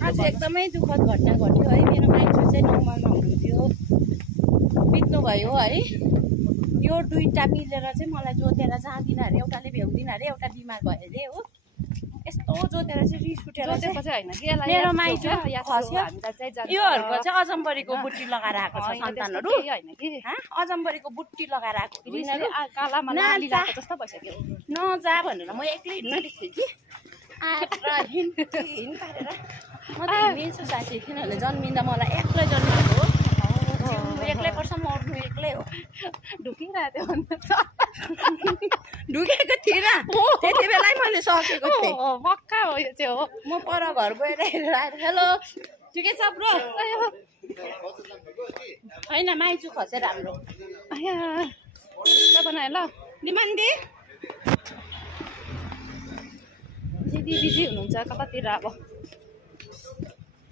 आज एकदमै दुःखद घटना घट्यो है। मेरो माइजू चाहिँ नर्मलमा हुनुहुन्थ्यो, बित्नुभयो है। यो दुईटा मिलेर चाहिँ मलाई जोतेर जाँदिन अरे, एउटाले भ्याउँदिन अरे, एउटा बिमार भयो अरे हो। यस्तो जोतेर चाहिँ रिस उठेर मेरो माइजू खस्यो। योहरूको चाहिँ अजम्बरीको बुट्टी लगाएर आएको छ सन्तानहरू, अजम्बरीको बुट्टी लगाएर आएको नजा भनेर म एक्लै हिँड्न दिएको थिएँ कि हिँड पारेर म त हिँड्छु साथी। किनभने जन्मिँदा मलाई एक्लै जन्मिएको हो, जिउनु एक्लै पर्छ, मर्नु एक्लै हो। ढुकिरहेको थियो ढुकेको थिइनँ त्यति बेलै मैले सकेको थिएँ। पक्का हो यो चाहिँ हो। म पर घर गएर हेरेर आएर हेलो ठिकै छ ब्रो होइन माइजू खसेर हाम्रो बनायो ल निमान्दी दिदी बिजी हुनुहुन्छ कतातिर अब।